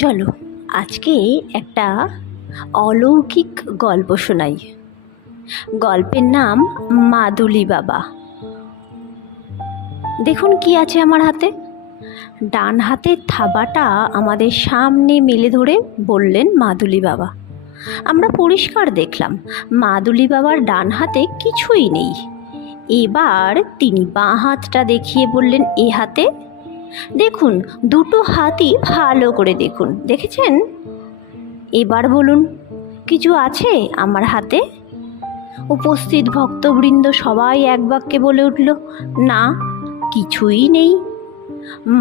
চলো আজকে একটা অলৌকিক গল্প শোনাই। গল্পের নাম মাদুলি বাবা। দেখুন কি আছে আমার হাতে। ডান হাতের থাবাটা আমাদের সামনে মেলে ধরে বললেন মাদুলি বাবা। আমরা পরিষ্কার দেখলাম মাদুলি বাবার ডান হাতে কিছুই নেই। এবার তিনি বাঁ হাতটা দেখিয়ে বললেন, এ হাতে দেখুন, দুটো হাতই ভালো করে দেখুন, দেখেছেন? এবার বলুন, কিছু আছে আমার হাতে? উপস্থিত ভক্তবৃন্দ সবাই এক বাক্যে বলে উঠল, না, কিছুই নেই।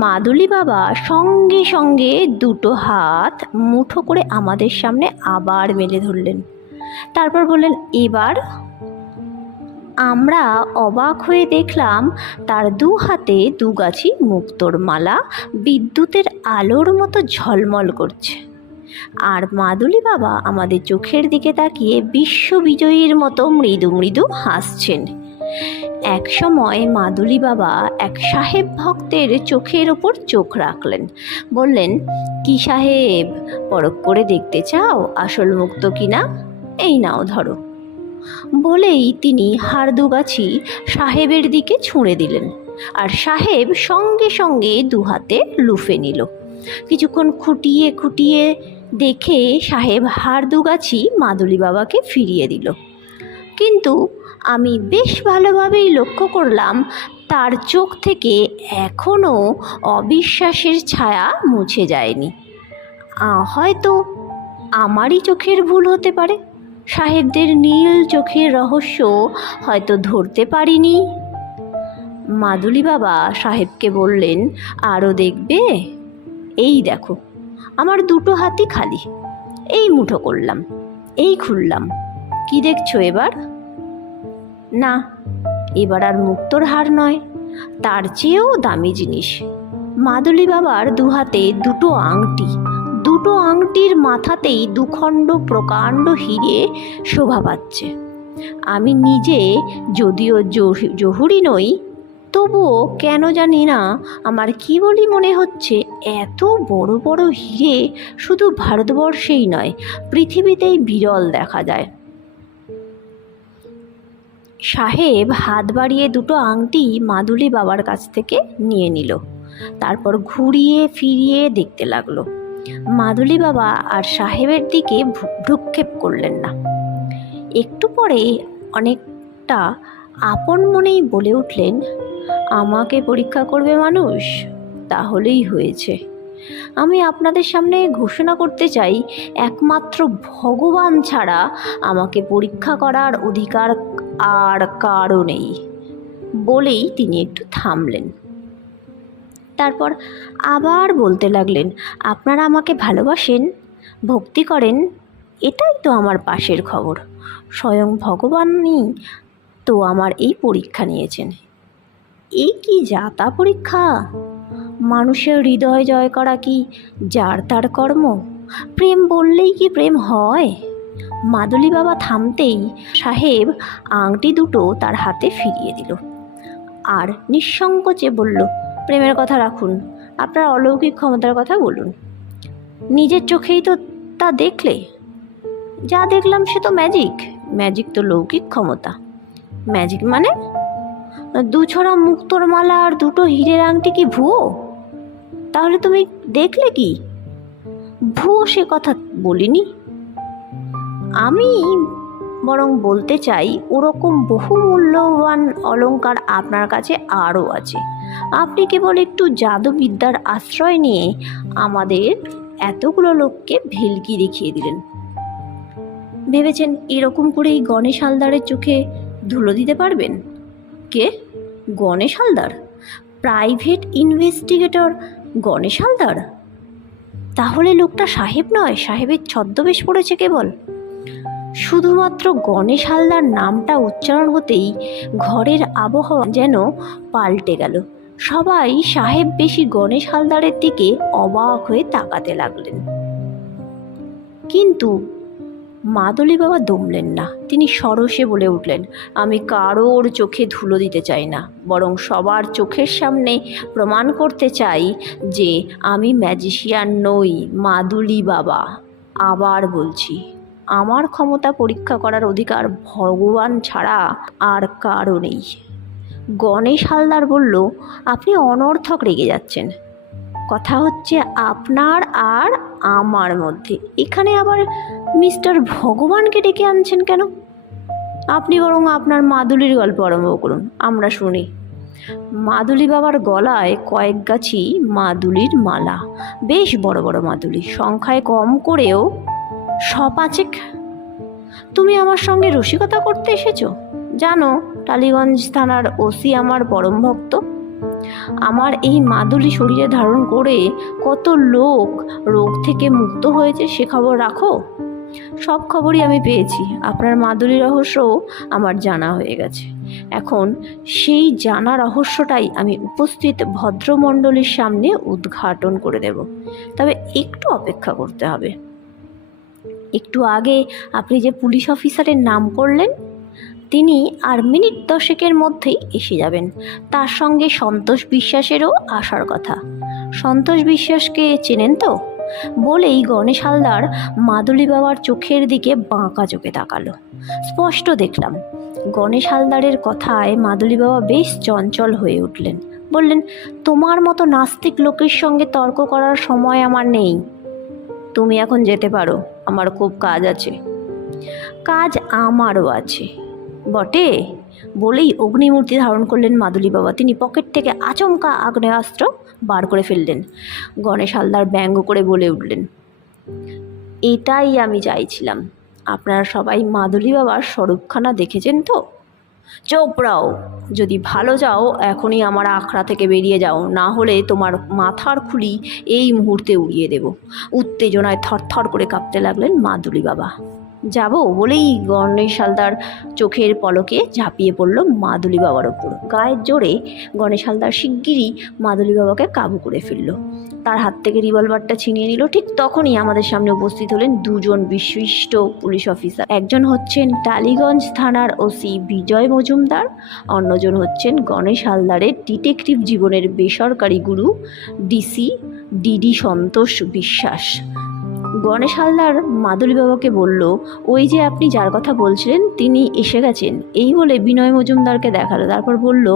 মাদুলি বাবা সঙ্গে সঙ্গে দুটো হাত মুঠো করে আমাদের সামনে আবার মেলে ধরলেন। তারপর বললেন, এবার? আমরা অবাক হয়ে দেখলাম তার দু হাতে দুগাছি মুক্তোর মালা বিদ্যুতের আলোর মতো ঝলমল করছে। আর মাদুলি বাবা আমাদের চোখের দিকে তাকিয়ে বিশ্ববিজয়ীর মতো মৃদু মৃদু হাসছেন। এক সময় মাদুলি বাবা এক সাহেব ভক্তের চোখের ওপর চোখ রাখলেন। বললেন, কি সাহেব, পরখ করে দেখতে চাও আসল মুক্তো কিনা? এই নাও ধরো। বলেই তিনি হাড় দুগাছি সাহেবের দিকে ছুঁড়ে দিলেন, আর সাহেব সঙ্গে সঙ্গে দু হাতে লুফে নিল। কিছুক্ষণ খুঁটিয়ে খুঁটিয়ে দেখে সাহেব হাড় দুগাছি মাদুলি বাবাকে ফিরিয়ে দিল। কিন্তু আমি বেশ ভালোভাবেই লক্ষ্য করলাম তার চোখ থেকে এখনও অবিশ্বাসের ছায়া মুছে যায়নি। হয়তো আমারই চোখের ভুল হতে পারে। সাহেবদের নীল চোখের রহস্য হয়তো ধরতে পারিনি। মাদুলি বাবা সাহেবকে বললেন, আরও দেখবে? এই দেখো, আমার দুটো হাতই খালি। এই মুঠো করলাম, এই খুললাম। কি দেখছো এবার? না, এবার আর মুক্তোর হার নয়, তার চেয়েও দামি জিনিস। মাদুলি বাবার দু হাতে দুটো আংটি, দুটো আংটির মাথাতেই দুখণ্ড প্রকাণ্ড হিরে শোভা পাচ্ছে। আমি নিজে যদিও জহুরি নই, তবুও কেন জানি না আমার কি বলি মনে হচ্ছে এত বড় বড় হিরে শুধু ভারতবর্ষেই নয়, পৃথিবীতেই বিরল দেখা যায়। সাহেব হাত বাড়িয়ে দুটো আংটি মাদুলি বাবার কাছ থেকে নিয়ে নিল। তারপর ঘুরিয়ে ফিরিয়ে দেখতে লাগলো। মাদুলি বাবা আর সাহেবের দিকে ভ্রুক্ষেপ করলেন না। একটু পরে অনেকটা আপন মনেই বলে উঠলেন, আমাকে পরীক্ষা করবে মানুষ? তাহলেই হয়েছে। আমি আপনাদের সামনে ঘোষণা করতে চাই, একমাত্র ভগবান ছাড়া আমাকে পরীক্ষা করার অধিকার আর কারও নেই। বলেই তিনি একটু থামলেন। তারপর আবার বলতে লাগলেন, আপনারা আমাকে ভালোবাসেন, ভক্তি করেন, এটাই তো আমার পাশের খবর। স্বয়ং ভগবানই তো আমার এই পরীক্ষা নিয়েছেন। এই কি যাতা পরীক্ষা? মানুষের হৃদয় জয় করা কি যার তার কর্ম? প্রেম বললেই কি প্রেম হয়? মাদুলি বাবা থামতেই সাহেব আংটি দুটো তার হাতে ফিরিয়ে দিল আর নিঃসংকোচে বলল, প্রেমের কথা রাখুন, আপনার অলৌকিক ক্ষমতার কথা বলুন। নিজের চোখেই তো তা দেখলে। যা দেখলাম সে তো ম্যাজিক। ম্যাজিক তো লৌকিক ক্ষমতা। ম্যাজিক মানে? দুছড়া মুক্তোর মালা আর দুটো হীরের আংটি কি ভুয়ো? তাহলে তুমি দেখলে কি? ভুয়ো সে কথা বলিনি। আমি বরং বলতে চাই, ওরকম বহু মূল্যবান অলংকার আপনার কাছে আরও আছে। আপনি কেবল একটু জাদুবিদ্যার আশ্রয় নিয়ে আমাদের এতগুলো লোককে ভেলকি দেখিয়ে দিলেন। ভেবেছেন এরকম করেই গণেশ হালদারের চোখে ধুলো দিতে পারবেন? কে? গণেশ হালদার? Private investigator Ganesh Haldar? তাহলে লোকটা সাহেব নয়, সাহেবের ছদ্মবেশ পড়েছে কেবল। শুধুমাত্র গণেশ হালদার নামটা উচ্চারণ হতেই ঘরের আবহাওয়া যেন পাল্টে গেল। সবাই সাহেব বেশি গণেশ হালদারের দিকে অবাক হয়ে তাকাতে লাগলেন। কিন্তু মাদুলি বাবা দমলেন না, তিনি সরসে বলে উঠলেন, আমি কারোর চোখে ধুলো দিতে চাই না, বরং সবার চোখের সামনে প্রমাণ করতে চাই যে আমি ম্যাজিশিয়ান নই, মাদুলি বাবা। আবার বলছি, আমার ক্ষমতা পরীক্ষা করার অধিকার ভগবান ছাড়া আর কারও নেই। গণেশ হালদার বলল, আপনি অনর্থক রেগে যাচ্ছেন। কথা হচ্ছে আপনার আর আমার মধ্যে, এখানে আবার মিস্টার ভগবানকে ডেকে আনছেন কেন? আপনি বরং আপনার মাদুলির গল্প আরম্ভ করুন, আমরা শুনি। মাদুলি বাবার গলায় কয়েক গাছি মাদুলির মালা, বেশ বড় বড় মাদুলি, সংখ্যায় কম করেও 5-6। তুমি আমার সঙ্গে রসিকতা করতে এসেছো? জানো, টালিগঞ্জ থানার ওসি আমার পরম ভক্ত। আমার এই মাদুলি শরীরে ধারণ করে কত লোক রোগ থেকে মুক্ত হয়েছে সে খবর রাখো? সব খবরই আমি পেয়েছি, আপনার মাদুলি রহস্যও আমার জানা হয়ে গেছে। এখন সেই জানা রহস্যটাই আমি উপস্থিত ভদ্রমণ্ডলীর সামনে উদ্ঘাটন করে দেব, তবে একটু অপেক্ষা করতে হবে। একটু আগে আপনি যে পুলিশ অফিসারের নাম করলেন, তিনি আর মিনিট 10-এর মধ্যেই এসে যাবেন। তার সঙ্গে সন্তোষ বিশ্বাসেরও আসার কথা। সন্তোষ বিশ্বাসকে চেনেন তো? বলেই গণেশ হালদার মাদুলি বাবার চোখের দিকে বাঁকা চোখে তাকালো। স্পষ্ট দেখলাম, গণেশ হালদারের কথায় মাদুলি বাবা বেশ চঞ্চল হয়ে উঠলেন। বললেন, তোমার মতো নাস্তিক লোকের সঙ্গে তর্ক করার সময় আমার নেই, তুমি এখন যেতে পারো, আমার খুব কাজ আছে। কাজ আমারও আছে বটে, বলেই অগ্নিমূর্তি ধারণ করলেন মাদুলি বাবা। তিনি পকেট থেকে আচমকা আগ্নেয়াস্ত্র বার করে ফেললেন। গণেশ হালদার ব্যঙ্গ করে বলে উঠলেন, এটাই আমি চাইছিলাম। আপনারা সবাই মাদুলি বাবার স্বরূপখানা দেখেছেন তো? চোপড়াও, যদি ভালো চাও এখনই আমার আখড়া থেকে বেরিয়ে যাও, না হলে তোমার মাথার খুলি এই মুহূর্তে উড়িয়ে দেব। উত্তেজনায় থরথর করে কাঁপতে লাগলেন মাদুলি বাবা। যাব বলেই গণেশ হালদার চোখের পলকে ঝাঁপিয়ে পড়ল মাদুলি বাবার ওপর। গায়ের জোরে গণেশ হালদার শিগগিরই মাদুলি বাবাকে কাবু করে ফেলল। তার হাত থেকে রিভলভারটা ছিনিয়ে নিল। ঠিক তখনই আমাদের সামনে উপস্থিত হলেন দুজন বিশিষ্ট পুলিশ অফিসার। একজন হচ্ছেন টালিগঞ্জ থানার ওসি বিজয় মজুমদার, অন্যজন হচ্ছেন গণেশ হালদারের ডিটেকটিভ জীবনের বেসরকারি গুরু ডিডি সন্তোষ বিশ্বাস। গণেশ হালদার মাদুলি বাবাকে বলল, ওই যে আপনি যার কথা বলছিলেন তিনি এসে গেছেন। এই বলে বিনয় মজুমদারকে দেখালো। তারপর বলল,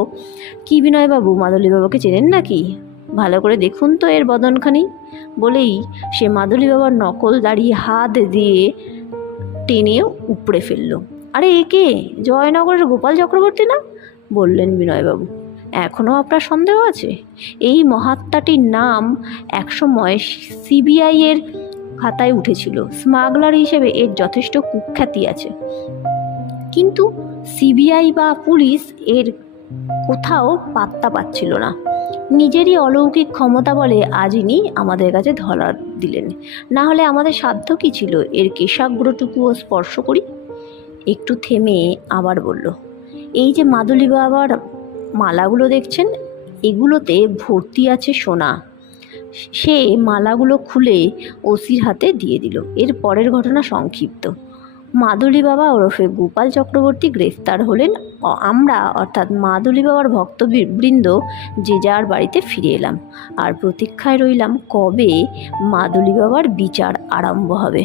কি বিনয়বাবু, মাদুলি বাবাকে চেনেন নাকি? ভালো করে দেখুন তো এর বদনখানি। বলেই সে মাদুলি বাবার নকল দাঁড়িয়ে হাত দিয়ে টেনে উপড়ে ফেলল। আরে একে জয়নগরের গোপাল চক্রবর্তী না? বললেন বিনয়বাবু। এখনও আপনার সন্দেহ আছে? এই মহাত্মাটির নাম একসময় সিবিআইয়ের খাতায় উঠেছিল। স্মাগলার হিসেবে এর যথেষ্ট কুখ্যাতি আছে, কিন্তু সিবিআই বা পুলিশ এর কোথাও পাত্তা পাচ্ছিল না। নিজেরই অলৌকিক ক্ষমতা বলে আজ ইনি আমাদের কাছে ধরা দিলেন, না হলে আমাদের সাধ্য কী ছিল এর কেশাগ্রটুকুও স্পর্শ করি। একটু থেমে আবার বলল, এই যে মাদুলি বাবার মালাগুলো দেখছেন, এগুলোতে ভর্তি আছে সোনা। সে মালাগুলো খুলে ওসির হাতে দিয়ে দিল। এর পরের ঘটনা সংক্ষিপ্ত। মাদুলি বাবা ওরফে গোপাল চক্রবর্তী গ্রেফতার হলেন। আমরা অর্থাৎ মাদুলি বাবার ভক্তবৃন্দ যে যার বাড়িতে ফিরে এলাম, আর প্রতীক্ষায় রইলাম কবে মাদুলি বাবার বিচার আরম্ভ হবে।